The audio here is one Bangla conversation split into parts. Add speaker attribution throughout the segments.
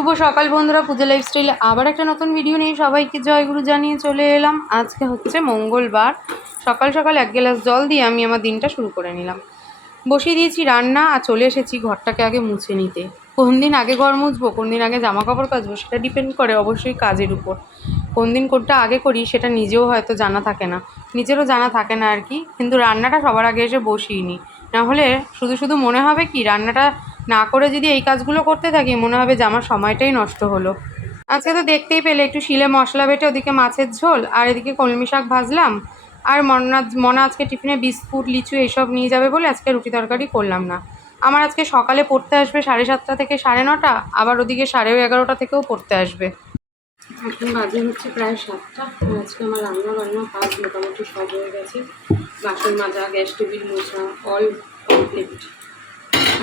Speaker 1: শুভ সকাল বন্ধুরা, পূজা লাইফস্টাইলে আবার একটা নতুন ভিডিও নিয়ে সবাইকে জয়গুরু জানিয়ে চলে এলাম। আজকে হচ্ছে মঙ্গলবার। সকাল সকাল এক গ্লাস জল দিয়ে আমি আমার দিনটা শুরু করে নিলাম। বসিয়ে দিয়েছি রান্না আর চলে এসেছি ঘরটাকে আগে মুছে নিতে। কোন দিন আগে ঘর মুছবো, কোন দিন আগে জামা কাপড় কাচবো, সেটা ডিপেন্ড করে অবশ্যই কাজের উপর। কোন দিন কোনটা আগে করি সেটা নিজেও হয়তো জানা থাকে না। নিজেরও জানা থাকে না আর কি। কিন্তু রান্নাটা সবার আগে এসে বসিয়ে নিই। নাহলে শুধু শুধু মনে হবে কি, রান্নাটা না করে যদি এই কাজগুলো করতে থাকি, মনে হবে যে আমার সময়টাই নষ্ট হলো। আজকে তো দেখতেই পেলে, একটু শিলে মশলা বেটে ওদিকে মাছের ঝোল, আর এদিকে কলমি শাক ভাজলাম, আর মনা মনা আজকে টিফিনে বিস্কুট, লিচু এইসব নিয়ে যাবে বলে আজকে রুটি তরকারি করলাম না। আমার আজকে সকালে পড়তে আসবে সাড়ে সাতটা থেকে সাড়ে নটা, আবার ওদিকে সাড়ে এগারোটা থেকেও পড়তে আসবে। এখন বাজে হচ্ছে প্রায় সাতটা আজকে আমার রান্না বান্না কাজ মোটামুটি সব হয়ে গেছে। বাসন মাজা, গ্যাস টেবিল মোছা অল কমপ্লিট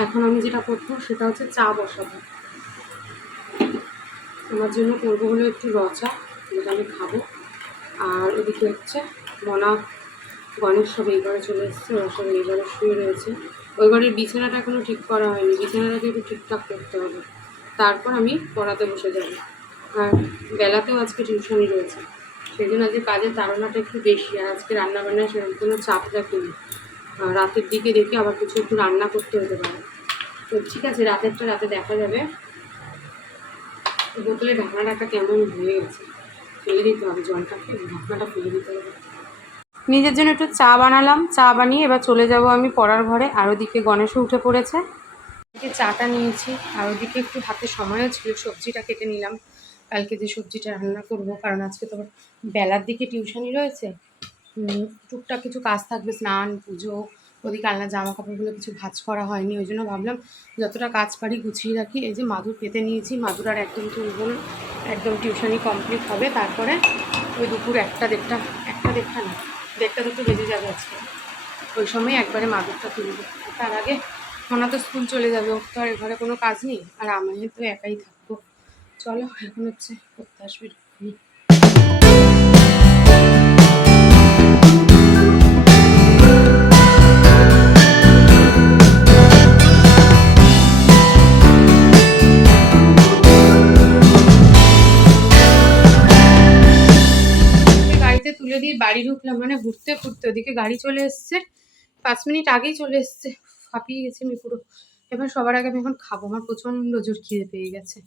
Speaker 1: এখন আমি যেটা করব সেটা হচ্ছে চা বসাবো। আমার জন্য করব হলো একটু রচা, যেটা আমি খাব। আর ওদিকে হচ্ছে মনা গণেশ সব এই ঘরে চলে এসছে, ওরা সব এই ঘরে শুয়ে রয়েছে। ওই ঘরের বিছানাটা এখনও ঠিক করা হয়নি, বিছানাটাকে একটু ঠিকঠাক করতে হবে। তারপর আমি পড়াতে বসে যাব। আর বেলাতেও আজকে টিউশনি রয়েছে। সেই জন্য আজকে কাজের তাড়নাটা একটু বেশি, আর আজকে রান্নাবান্নায় সেরকম কোনো চাপ আর রাতের দিকে দেখে আবার কিছু একটু রান্না করতে হতে পারে। তো ঠিক আছে, রাতেরটা রাতে দেখা যাবে। বোতলে ঢাকনাটা কেমন হয়ে গেছে, ফেলে দিতে হবে জলটাকে ঢাকনাটা ফেলে দিতে হবে। নিজের জন্য একটু চা বানালাম, চা বানিয়ে এবার চলে যাব আমি পড়ার ঘরে। আর ওদিকে গণেশও উঠে পড়েছে। এদিকে চাটা নিয়েছি, আর ওদিকে একটু হাতে সময়ও ছিল, সবজিটা কেটে নিলাম। কালকে যে সবজিটা রান্না করব, কারণ আজকে তো বেলার দিকে টিউশনই রয়েছে। টুকটাক কিছু কাজ থাকবে, স্নান, পুজো ওদিকে আলনা জামা কাপড়গুলো কিছু ভাজ করা হয়নি, ওই জন্য ভাবলাম যতটা কাজ পারি গুছিয়ে রাখি। এই যে মাদুর পেতে নিয়েছি, মাদুর আর একদম তুলব একদম টিউশনই কমপ্লিট হবে, তারপরে ওই দুপুর একটা দেড়টা একটা দেড়টা না, দেড়টা দুটো বেজে যাবে আজকে। ওই সময় একবারে মাদুরটা তুলব। তার আগে মনা তো স্কুল চলে যাবে, ওর তো আর ঘরে কোনো কাজ নেই, আর আমি তো একাই থাকব। চলো, এখন হচ্ছে করতে আসবে গাড়িতে দিয়ে বাড়ি ঢুকলাম মানে ঘুরতে ঘুরতে ওদিকে গাড়ি চলে এসছে। পাঁচ মিনিট আগেই চলে এসছে। ফাঁপিয়ে গেছে আমি পুরো। এবার সবার আগে আমি এখন খাব। আমার প্রচণ্ড জোর খিদে পেয়ে গেছে।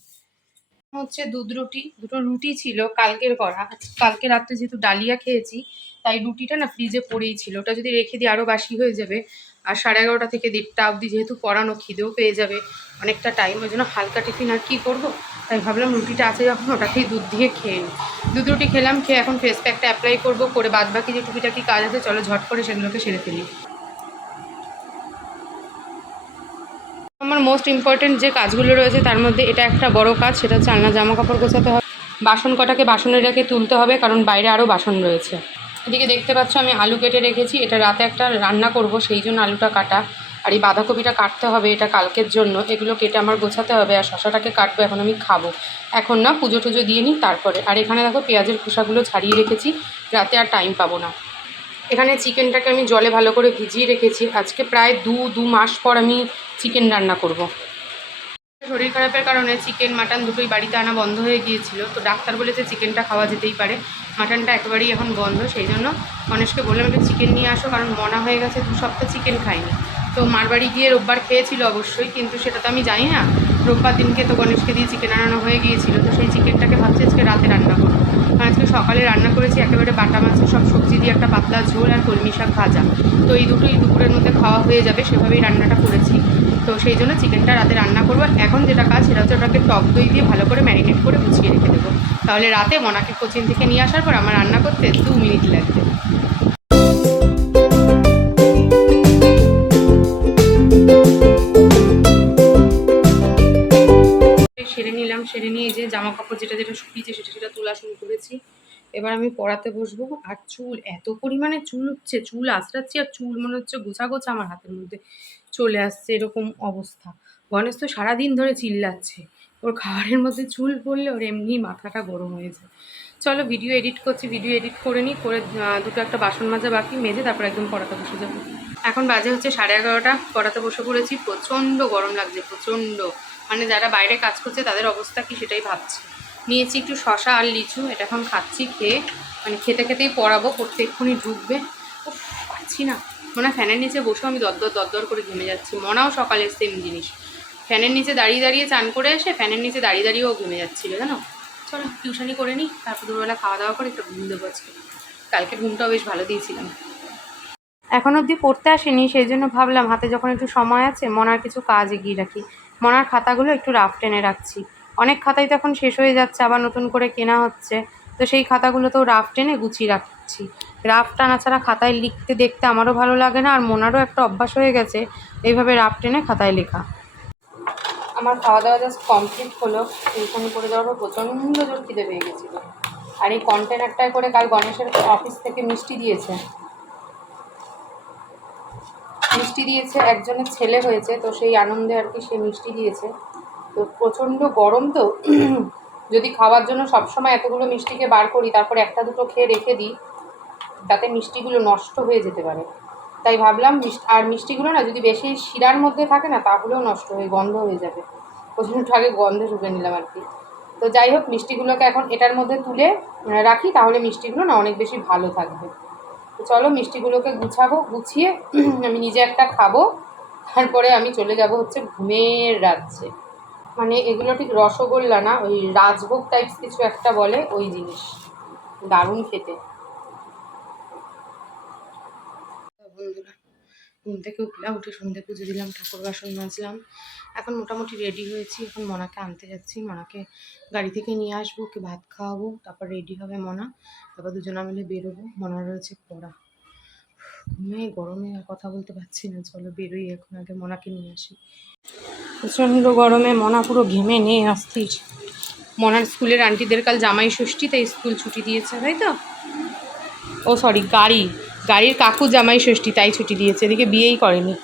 Speaker 1: হচ্ছে দুধ রুটি, দুটো রুটি ছিল কালকের করা। কালকে রাত্রে যেহেতু ডালিয়া খেয়েছি, তাই রুটিটা না ফ্রিজে পড়েই ছিল। ওটা যদি রেখে দিই আরও বাসি হয়ে যাবে। আর সাড়ে এগারোটা থেকে দেড়টা অবধি যেহেতু পড়ানো খিদেও পেয়ে যাবে। অনেকটা টাইম ওই জন্য হালকা টিফিন আর কী করব? তাই ভাবলাম রুটিটা আছে, যখন ওটাকেই দুধ দিয়ে খেয়ে নিই। দুধ রুটি খেলাম, খেয়ে এখন ফেস প্যাকটা অ্যাপ্লাই করব, করে বাদ বাকি যে টুকিটাকি কাজ আছে, চলো ঝট করে সেগুলোকে সেরে ফেলি। আমার মোস্ট ইম্পর্টেন্ট যে কাজগুলো রয়েছে, তার মধ্যে এটা একটা বড় কাজ, সেটা হচ্ছে আলনা জামা কাপড় গোছাতে হবে। বাসন কটাকে বাসনের রেখে তুলতে হবে, কারণ বাইরে আরও বাসন রয়েছে। এদিকে দেখতে পাচ্ছ, আমি আলু কেটে রেখেছি, এটা রাতে একটা রান্না করব, সেই জন্য আলুটা কাটা। আর এই বাঁধাকপিটা কাটতে হবে, এটা কালকের জন্য। এগুলো কেটে আমার গোছাতে হবে আর শশাটাকে কাটবো, এখন আমি খাব। এখন না, পুজো টুজো দিয়ে নিই, তারপরে। আর এখানে দেখো পেঁয়াজের খোসাগুলো ছাড়িয়ে রেখেছি, রাতে আর টাইম পাবো না। এখানে চিকেনটাকে আমি জলে ভালো করে ভিজিয়ে রেখেছি। আজকে প্রায় দু দু মাস পর আমি চিকেন রান্না করব। শরীর খারাপের কারণে চিকেন, মাটন দুটোই বাড়িতে আনা বন্ধ হয়ে গিয়েছিল। তো ডাক্তার বলেছে চিকেনটা খাওয়া যেতেই পারে। মাটনটা একেবারেই এখন বন্ধ, সেই জন্য গণেশকে বললাম, একটু চিকেন নিয়ে আসো, কারণ মনা হয়ে গেছে, দু সপ্তাহ চিকেন খাইনি। তো মার বাড়ি গিয়ে রোববার খেয়েছিল অবশ্যই, কিন্তু সেটা তো আমি জানি না। রোববার দিনকে তো গণেশকে দিয়ে চিকেন আনানো হয়ে গিয়েছিল, তো সেই চিকেনটাকে ভাবছি আজকে রাতে রান্না করব। কারণ আজকে সকালে রান্না করেছি, একেবারে বাটা মাছের সব সবজি দিয়ে একটা পাতলা ঝোল আর কলমি শাক ভাজা। তো এই দুটোই দুপুরের মধ্যে খাওয়া হয়ে যাবে, সেভাবেই রান্নাটা করেছি। তো সেই জন্য চিকেনটা রাতে রান্না করব। এখন যেটা কাজ, সেটা হচ্ছে ওটাকে টক দই দিয়ে ভালো করে ম্যারিনেট করে গুছিয়ে রেখে দেবো। তাহলে রাতে মনাকে কোচিন থেকে নিয়ে আসার পর আমার রান্না করতে দু মিনিট লাগবে। সেরে নিয়ে যে জামা কাপড় যেটা যেটা শুকিয়েছে সেটা সেটা তোলা শুরু করেছি। এবার আমি পড়াতে বসবো আর চুল এত পরিমাণে চুল উঠছে, চুল আঁচড়াচ্ছি আর চুল মনে হচ্ছে গোছা গোছা আমার হাতের মধ্যে চলে আসছে এরকম অবস্থা। গণেশ তো সারাদিন ধরে চিল্লাচ্ছে, ওর খাবারের মধ্যে চুল পড়লে ওর এমনি মাথাটা গরম হয়ে যায়। চলো ভিডিও এডিট করছি ভিডিও এডিট করে নিই, করে দুটো একটা বাসন মাজা বাকি মেজে তারপর একদম পড়াতে বসে যাব। এখন বাজে হচ্ছে সাড়ে এগারোটা, পড়াতে বসে পড়েছি, প্রচণ্ড গরম লাগছে, প্রচণ্ড। মানে যারা বাইরে কাজ করছে, তাদের অবস্থা কি সেটাই ভাবছি। নিয়েছি একটু শশা আর লিচু, এটা এখন খাচ্ছি, খেয়ে মানে খেতে খেতেই পড়াবো, পড়তে এক্ষুনি ঢুকবে। ও পারছি না। মনে হয় ফ্যানের নিচে বসেও আমি দরদর দরদর করে ঘেমে যাচ্ছি। মনাও সকালে সেম জিনিস। ফ্যানের নিচে দাঁড়িয়ে দাঁড়িয়ে চান করে এসে ফ্যানের নিচে দাঁড়িয়ে দাঁড়িয়েও ঘেমে যাচ্ছিল, জানো? চলো টিউশনি করে নিই, তারপর দুপুরবেলা খাওয়া দাওয়া করে একটু ঘুম দেবো আজকে। কালকে ঘুমটাও বেশ ভালো দিয়েছিলাম। এখন অবধি পড়তে আসেনি, সেই জন্য ভাবলাম হাতে যখন একটু সময় আছে মনার কিছু কাজ এগিয়ে রাখি। মনার খাতাগুলো একটু রাফ টেনে রাখছি। অনেক খাতাই তো এখন শেষ হয়ে যাচ্ছে, আবার নতুন করে কেনা হচ্ছে। তো সেই খাতাগুলোতেও রাফ টেনে গুছিয়ে রাখছি। রাফ টানা ছাড়া খাতায় লিখতে দেখতে আমারও ভালো লাগে না, আর মনারও একটা অভ্যাস হয়ে গেছে এইভাবে রাফ টেনে খাতায় লেখা। আমার খাওয়া দাওয়া জাস্ট কমপ্লিট হলো টিউশন করে যাওয়ার পর প্রচণ্ড জোর খিদে পেয়ে গেছিল। আর এই কন্টেনারটায় করে কাল গণেশের অফিস থেকে মিষ্টি দিয়েছে। মিষ্টি দিয়েছে, একজনের ছেলে হয়েছে, তো সেই আনন্দে আর কি সে মিষ্টি দিয়েছে। তো প্রচণ্ড গরম তো, যদি খাওয়ার জন্য সবসময় এতগুলো মিষ্টিকে বার করি, তারপর একটা দুটো খেয়ে রেখে দিই, তাতে মিষ্টিগুলো নষ্ট হয়ে যেতে পারে। তাই ভাবলাম আর মিষ্টিগুলো না যদি বেশি শিরার মধ্যে থাকে না, তাহলেও নষ্ট হয়ে, গন্ধ হয়ে যাবে। একটু আগে গন্ধে শুকে নিলাম আর কি। তো যাই হোক, মিষ্টিগুলোকে এখন এটার মধ্যে তুলে রাখি, তাহলে মিষ্টিগুলো না অনেক বেশি ভালো থাকবে। চলো মিষ্টিগুলোকে গুছাবো, গুছিয়ে আমি নিজে একটা খাব। তারপরে আমি চলে যাব হচ্ছে ঘুমের রাজ্যে। মানে এগুলো ঠিক রসগোল্লা না, ওই রাজভোগ টাইপস কিছু একটা বলে ওই জিনিস। দারুণ খেতে। বন্ধুরা ঘুম থেকে উঠলাম, উঠে সন্ধে পুজো দিলাম, ঠাকুর বাসন মাজলাম। এখন মোটামুটি রেডি হয়েছি, এখন মনাকে আনতে যাচ্ছি। মনাকে গাড়ি থেকে নিয়ে আসব, ওকে ভাত খাওয়াবো, তারপর রেডি হবে মনা। তারপর দুজনা মিলে বেরোবো, মনার রয়েছে পড়া। ঘুমে, গরমে আর কথা বলতে পারছি না, চলো বেরোই এখন আগে মনাকে নিয়ে আসি। প্রচণ্ড গরমে মনা পুরো ঘেমে নেই, অস্থির। মনার স্কুলের আন্টিদের কাল জামাই ষষ্ঠী, তাই স্কুল ছুটি দিয়েছে, তাই তো? ও সরি গাড়ি। গাড়ির কাকু জামাই ষষ্ঠী, তাই ছুটি দিয়েছে। এদিকে বিয়েই করেনি।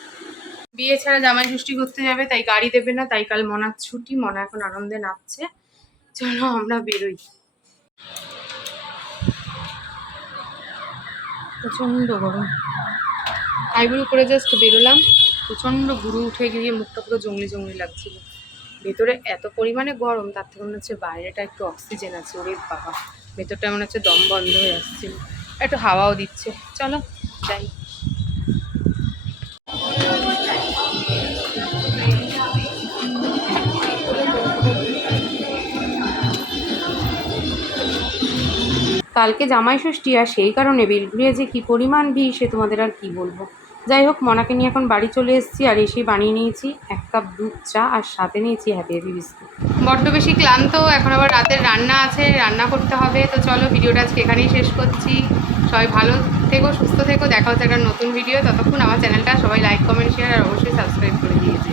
Speaker 1: বিয়ে ছাড়া জামাই ষষ্ঠী করতে যাবে, তাই গাড়ি দেবে না। তাই কাল মনার ছুটি, মনা এখন আনন্দে নাচছে। চলো আমরা বেরোই। প্রচণ্ড গরম। আইবুড়ো করে জাস্ট বেরোলাম। প্রচণ্ড গুরু উঠে গিয়ে মুখটা পুরো জঙ্গলি জঙ্গলি লাগছিল। ভেতরে এত পরিমাণে গরম, তার থেকে মনে হচ্ছে বাইরেটা একটু অক্সিজেন আছে। ওরে বাবা, ভেতরটা মনে হচ্ছে দম বন্ধ হয়ে আসছিল একটু হাওয়াও দিচ্ছে। চলো, যাই। কালকে জামাই ষষ্ঠী আর সেই কারণে বেলঘুরিয়া যে কি পরিমাণ ভিড়, সে তোমাদের আর কি বলব? যাই হোক, মনাকে নিয়ে এখন বাড়ি চলে এসেছি আর এসেই বানিয়ে নিয়েছি এক কাপ দুধ, চা আর সাথে নিয়েছি হ্যাপি হ্যাপি বিস্কুট বড্ড বেশি ক্লান্ত, এখন আবার রাতের রান্না আছে, রান্না করতে হবে। তো চলো, ভিডিওটা আজকে এখানেই শেষ করছি। সবাই ভালো থেকো, সুস্থ থেকো। দেখা হচ্ছে একটা নতুন ভিডিও ততক্ষণ আমার চ্যানেলটা সবাই লাইক কমেন্ট শেয়ার আর অবশ্যই সাবস্ক্রাইব করে দিয়েছে